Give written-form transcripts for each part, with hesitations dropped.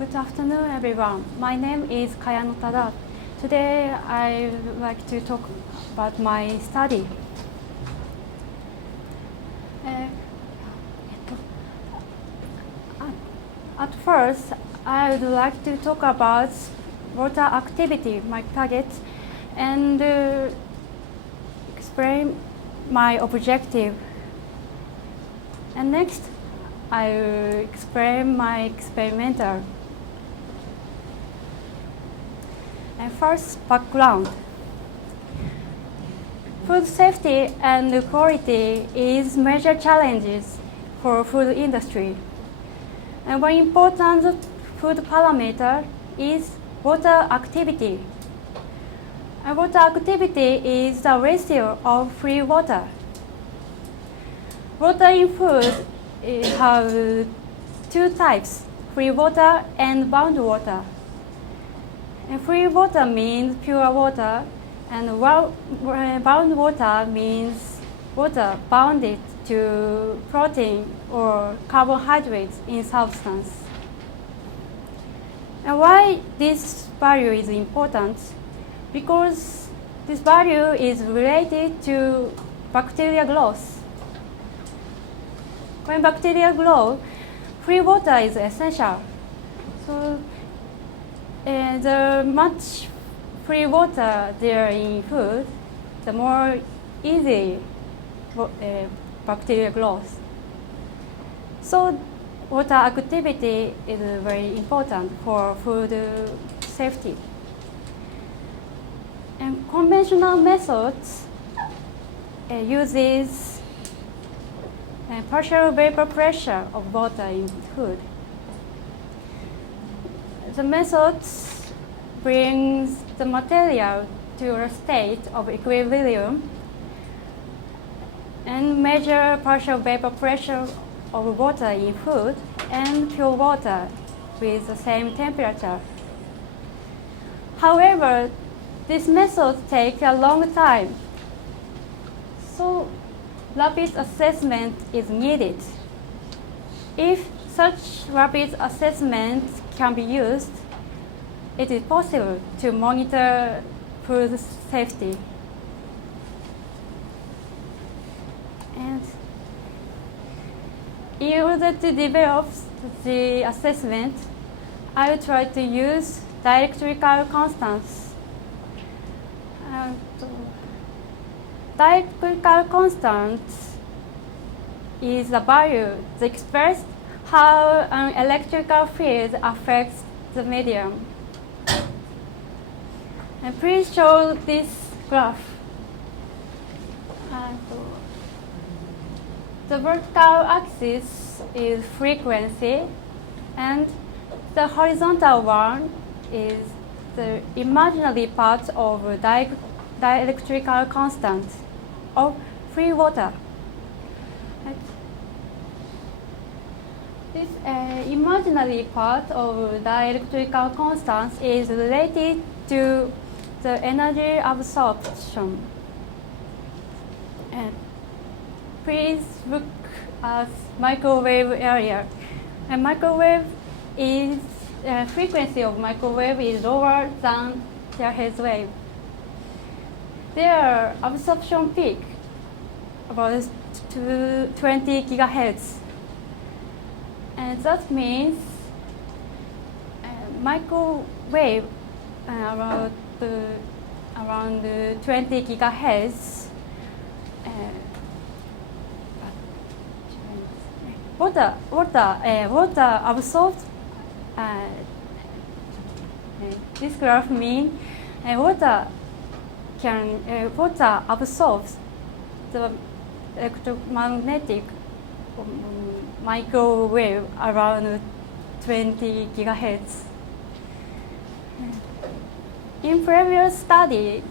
Good afternoon, everyone. My name is Kayano Tada. Today, I would like to talk about my study. At first, I would like to talk about water activity, my target, and explain my objective. And next, I will explain my experimental. And first, background. Food safety and quality is major challenges for food industry. And one important food parameter is water activity. And water activity is the ratio of free water. Water in food have two types, free water and bound water. And free water means pure water, and bound water means water bounded to protein or carbohydrates in substance. And why this value is important? Because this value is related to bacteria growth. When bacteria grow, free water is essential. So the much free water there in food, the more easy bacteria growth. So water activity is very important for food safety. And conventional methods uses partial vapor pressure of water in food. The methods brings the material to a state of equilibrium and measure partial vapor pressure of water in food and pure water with the same temperature. However, this method takes a long time, so rapid assessment is needed. If such rapid assessment can be used, it is possible to monitor food safety. And in order to develop the assessment, I will try to use dielectrical constants. Dielectrical constant is a value that expresses how an electrical field affects the medium. And please show this graph. The vertical axis is frequency, and the horizontal one is the imaginary part of dielectrical constant of free water. This imaginary part of dielectrical constant is related to the energy absorption. Please look at microwave area. And microwave is frequency of microwave is lower than their phase wave. Their absorption peak about 20 gigahertz. And that means microwave around 20 gigahertz. Water absorbs. This graph means water absorbs the electromagnetic microwave around 20 gigahertz. In previous study,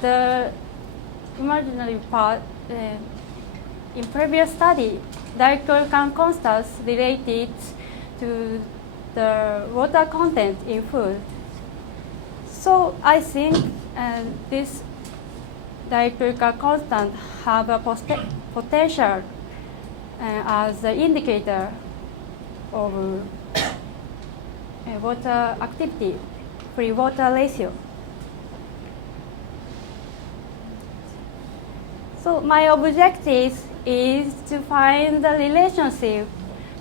the imaginary part. In previous study, dielectrical constants related to the water content in food. So I think this dielectrical constant have a potential as the indicator of water activity, free water ratio. So my objective is to find the relationship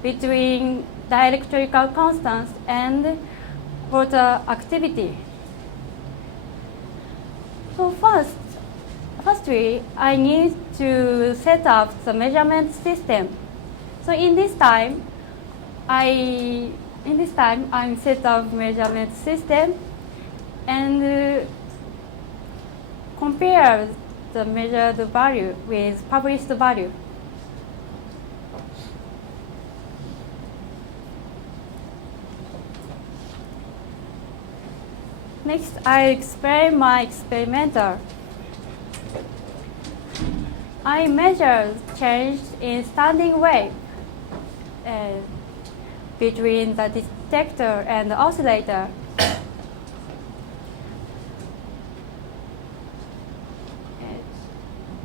between dielectrical constants and water activity. So firstly, I need to set up the measurement system. So in this time, I set up measurement system and compare the measured value with published value. Next, I explain my experimental. I measured change in standing wave between the detector and the oscillator.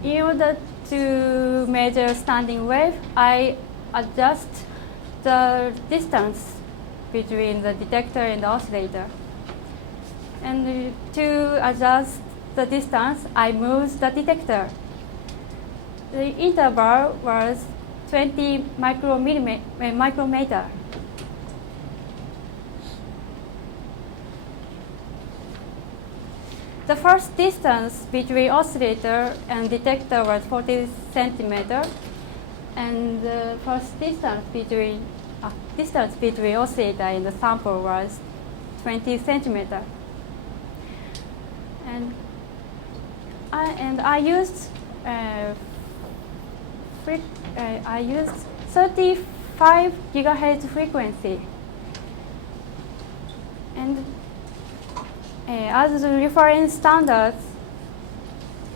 In order to measure standing wave, I adjust the distance between the detector and the oscillator. And to adjust the distance, I move the detector. The interval was 20 micrometer. The first distance between oscillator and detector was 40 centimeter, and the first distance between oscillator and the sample was 20 centimeter. And I used 35 gigahertz frequency. And as the reference standards,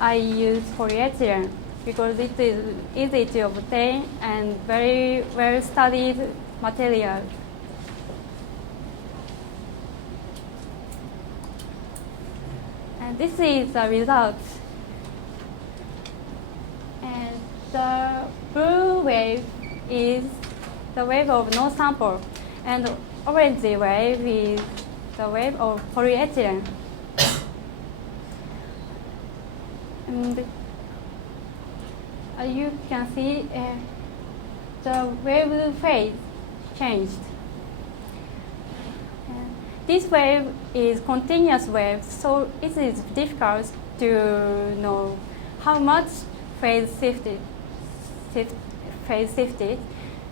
I use polyethylene because it is easy to obtain and very well studied material. And this is the result. And the blue wave is the wave of no sample, and the orange wave is the wave of polyethylene. And you can see the wave phase changed. This wave is continuous wave, so it is difficult to know how much phase shifted.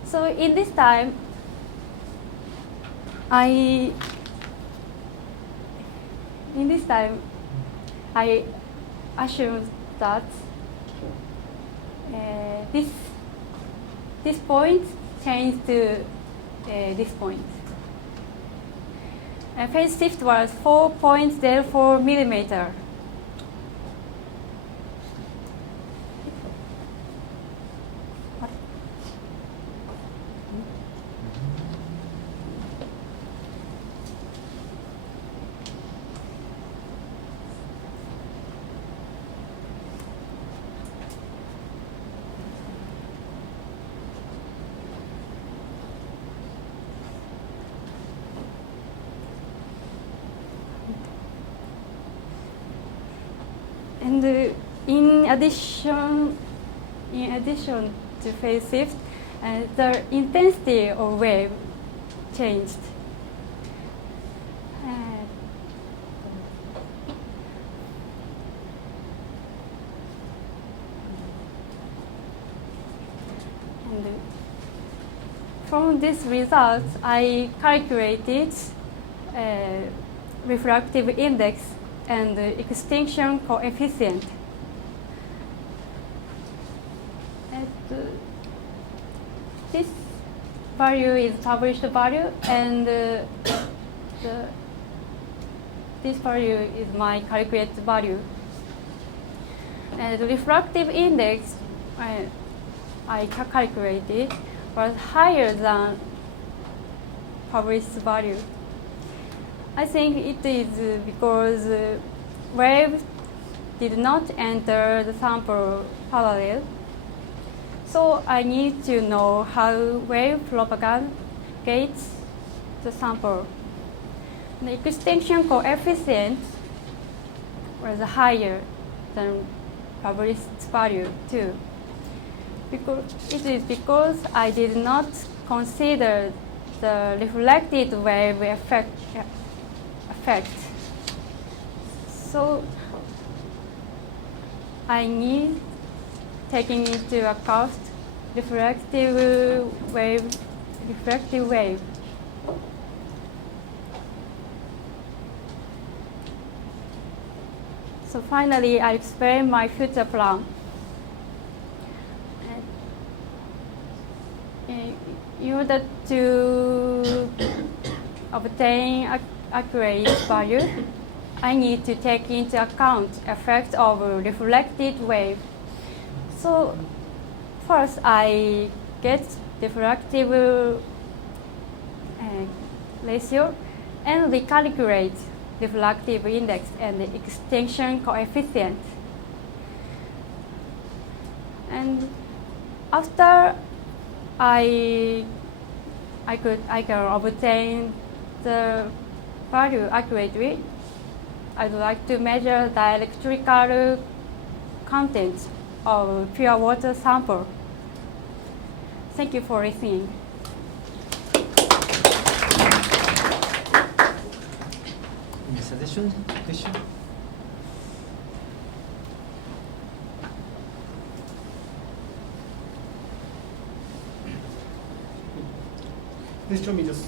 So in this time, I assume that this point changed to this point. Phase shift was 4.04 millimeter. And in addition to phase shift, the intensity of wave changed. And from this result, I calculated refractive index and extinction coefficient. And this value is published value, and this value is my calculated value. And the refractive index I calculated was higher than published value. I think it is because wave did not enter the sample parallel. So I need to know how wave propagates the sample. The extinction coefficient was higher than published value too. It is because I did not consider the reflected wave effect. So I need taking into account refractive wave. So finally, I explain my future plan. In order to obtain accurate value, I need to take into account effect of reflected wave. So first, I get diffractive ratio and recalculate refractive index and the extinction coefficient. And after I can obtain the value accurately, I'd like to measure the electrical content of pure water sample. Thank you for listening. Any suggestion, question? Please show me this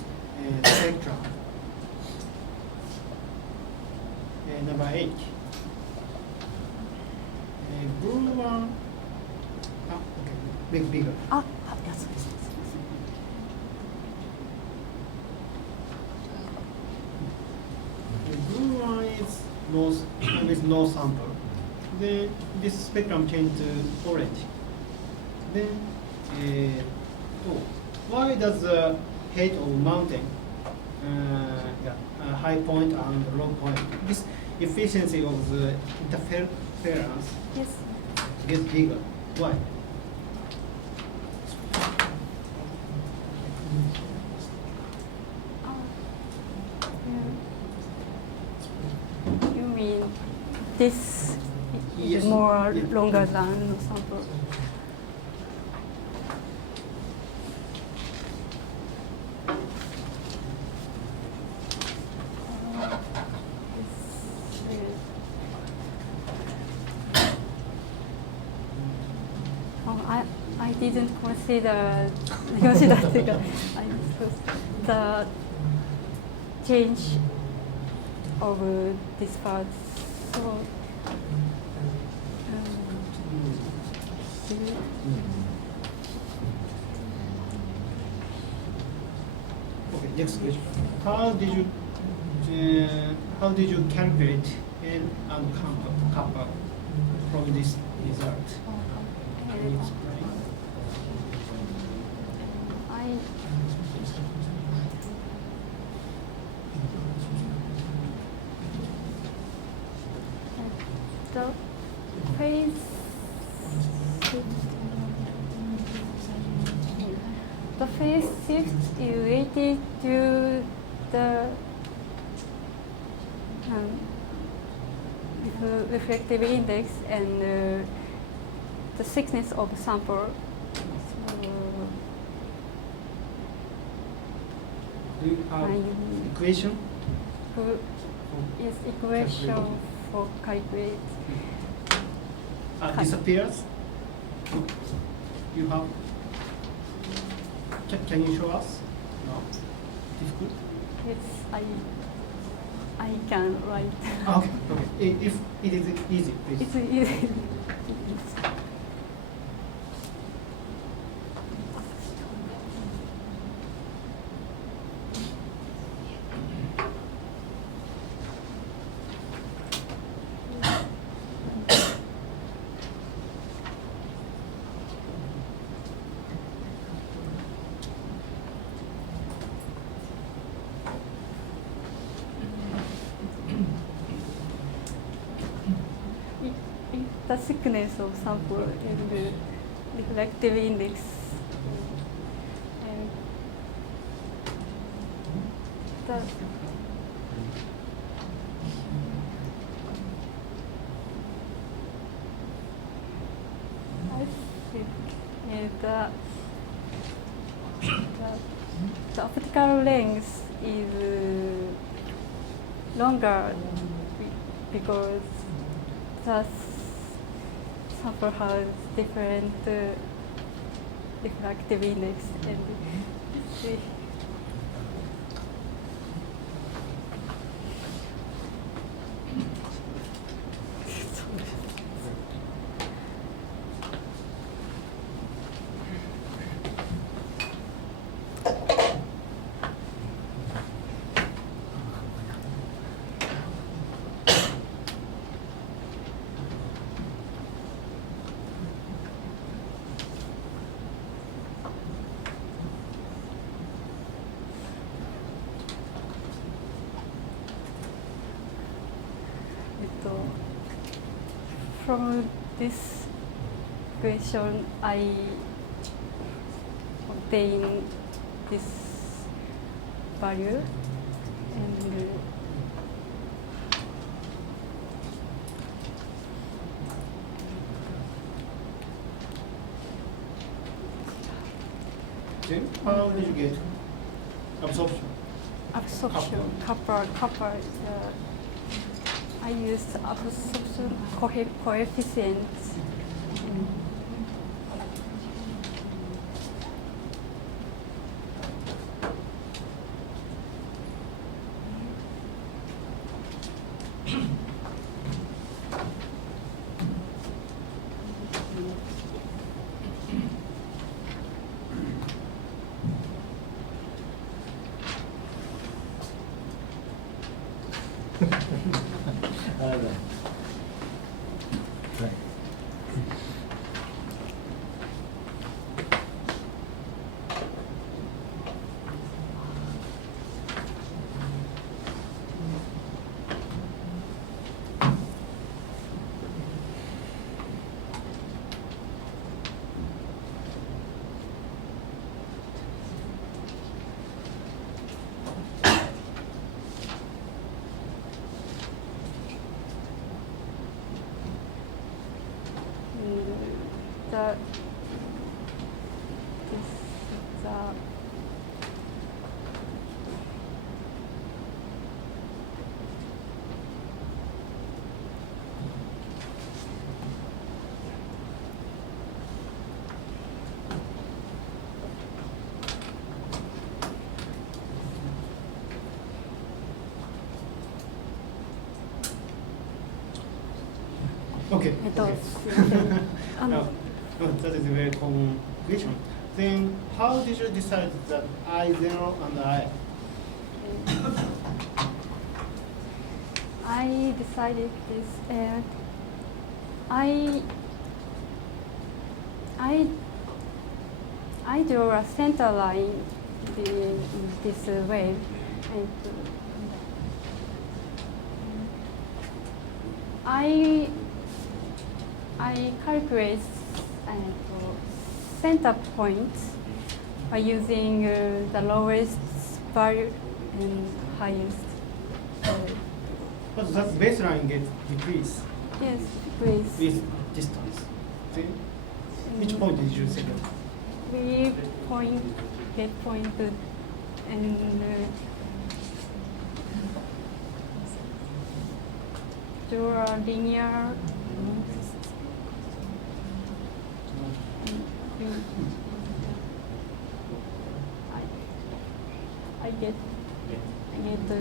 spectrum. Number 8. Blue one. Okay, bigger. Yes. The blue one is with no sample. Then this spectrum changes to orange. Then, why does the height of mountain, high point and low point, this efficiency of the interference gets bigger? Why? You mean this Yes. is more longer than sample? I didn't consider the change of this part. So, Okay, next question. How did you calculate N and kappa from this result? Can you explain? The phase shift is related to the reflective index and the thickness of sample. Do you have equation? Yes, equation for calculate. Disappears? You have? Can you show us? No? Difficult? Yes, I can write. Okay, okay. If it is easy, please. It's easy. The thickness of sample and the reflective index. And the optical length is longer because the sample has different refractive index and from this equation, I obtain this value, and then how did you get absorption? Copper. I used absorption coefficients. Okay. That is a very common question. Then how did you decide that I0 and I? I decided this. I draw a center line in this way. I calculate center points by using the lowest value and highest. But that baseline gets decreased Yes, please. with distance. Then which point did you select? We get pointed and draw a linear. I get the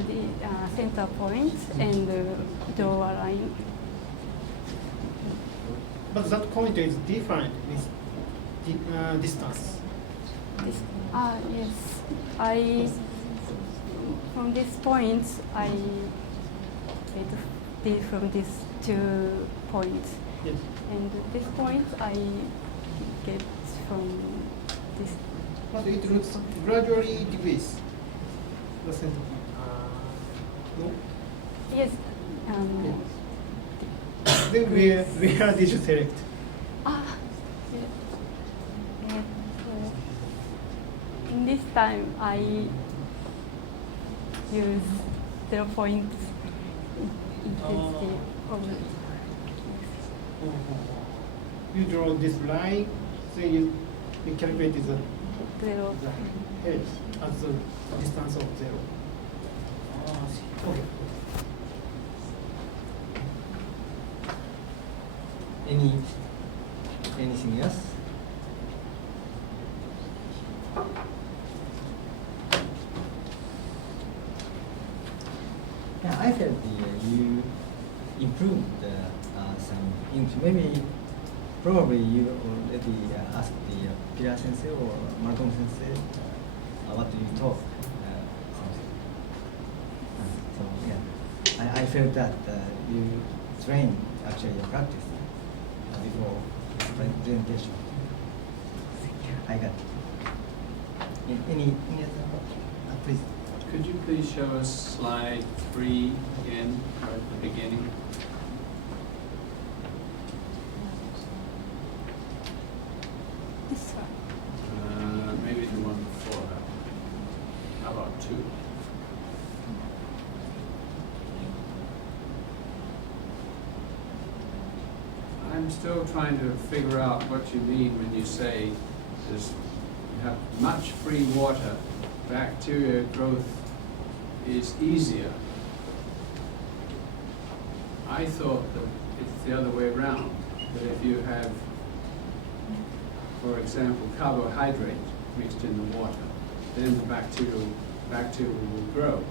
center point and draw a line. But that point is different with distance. Yes. From this point, I get from these 2 points. Yes. And this point, I get from this. But it looks gradually decrease the center point. No? Yes. Then where did you select? In this time, I use 0 points intensity of You draw this line, then you We calculated the 0. head at the distance of 0. Okay. Anything else? Yeah, I felt you improved some English. Maybe, probably you already asked the Pira sensei or Malcolm sensei what do you talk. Something. So yeah, I felt that you trained actually your practice before presentation. I got it. Any other? Please. Could you please show us slide 3 again, right at the beginning? This one. Maybe the one before that. How about 2? I'm still trying to figure out what you mean when you say there's, you have much free water, bacteria growth is easier. I thought that it's the other way around, that if you have, for example, carbohydrate mixed in the water, then the bacteria will grow.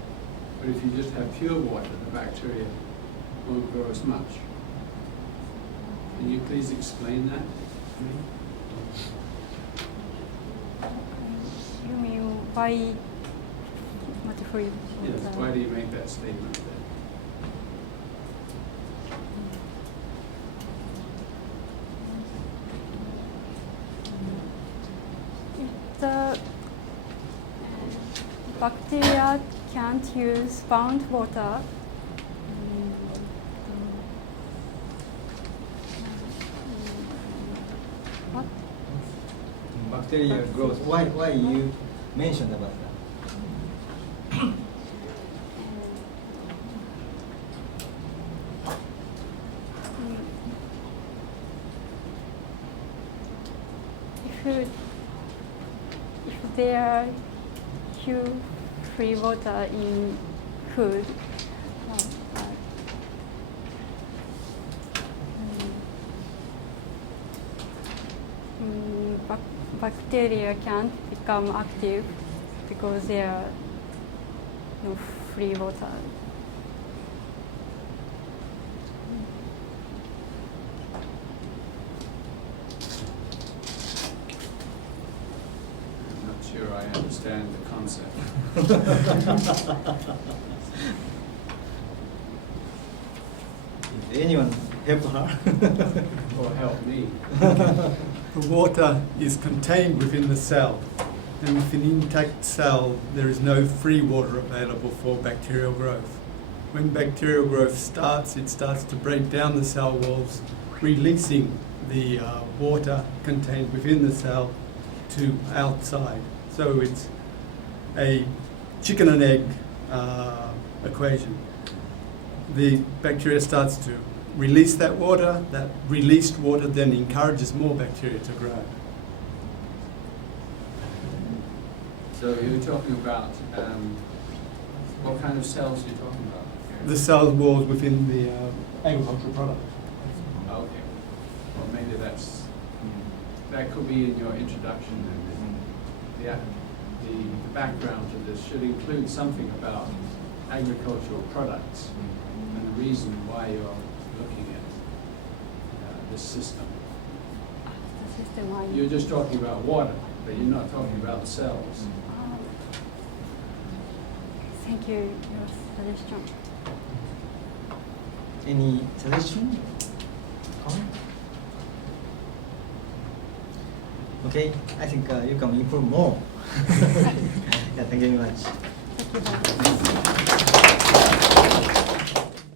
But if you just have pure water, the bacteria won't grow as much. Can you please explain that to me? You mean why much free Yes, water? why do you make that statement then? The bacteria can't use bound water. What? Bacteria growth. Why you mentioned about that? If there are few free water in food, bacteria can't become active because there are no free water. I'm not sure I understand the concept. If anyone help her? Or help me. The water is contained within the cell, and within an intact cell there is no free water available for bacterial growth. When bacterial growth starts, it starts to break down the cell walls, releasing the water contained within the cell to outside. So it's a chicken and egg equation. The bacteria starts to release that water. That released water then encourages more bacteria to grow. So you're talking about, what kind of cells are you talking about? The cell walls within the agricultural product. Okay. Well, maybe that could be in your introduction then. The background to this should include something about agricultural products and the reason why you're looking at this system. The system why You're just talking about water, but you're not talking about cells. Thank you, your suggestion. Any suggestion? Comment? Okay, I think you can improve more. Yeah, thank you very much. Thank you very much.